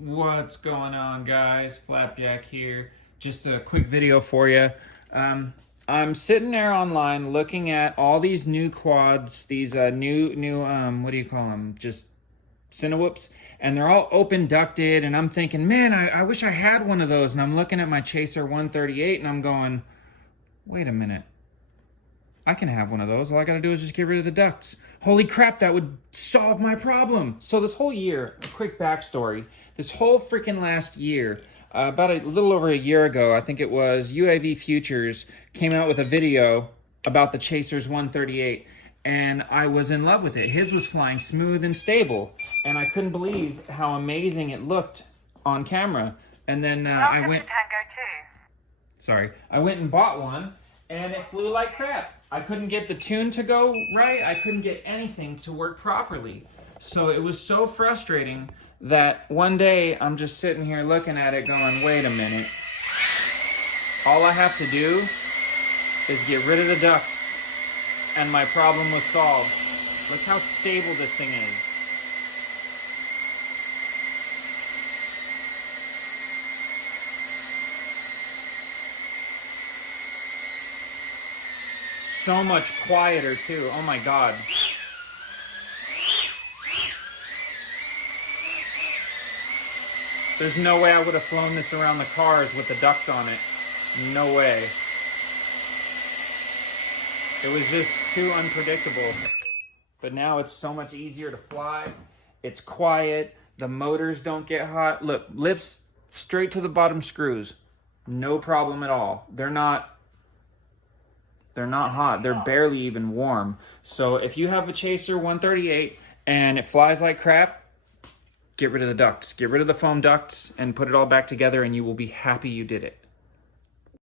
What's going on, guys? Flapjack here. Just a quick video for you. I'm sitting there online looking at all these new quads, these new what do you call them? Just Cinewhoops, and they're all open ducted. And I'm thinking, man, I wish I had one of those. And I'm looking at my Chaser 138, and I'm going, wait a minute. I can have one of those. All I gotta do is just get rid of the ducts. Holy crap, that would solve my problem. So this whole year, a quick backstory. This whole freaking last year, about a little over a year ago, I think it was, UAV Futures came out with a video about the Chaser's 138, and I was in love with it. His was flying smooth and stable, and I couldn't believe how amazing it looked on camera. And then I went... Sorry. I went and bought one, and it flew like crap. I couldn't get the tune to go right. I couldn't get anything to work properly. So it was so frustrating that one day I'm just sitting here looking at it going, wait a minute. All I have to do is get rid of the ducts and my problem was solved. Look how stable this thing is. So much quieter too. Oh my God. There's no way I would have flown this around the cars with the duct on it. No way. It was just too unpredictable. But now it's so much easier to fly. It's quiet. The motors don't get hot. Look, lifts straight to the bottom screws. No problem at all. They're not hot. They're barely even warm. So if you have a Chaser 138 and it flies like crap, get rid of the ducts. Get rid of the foam ducts and put it all back together and you will be happy you did it.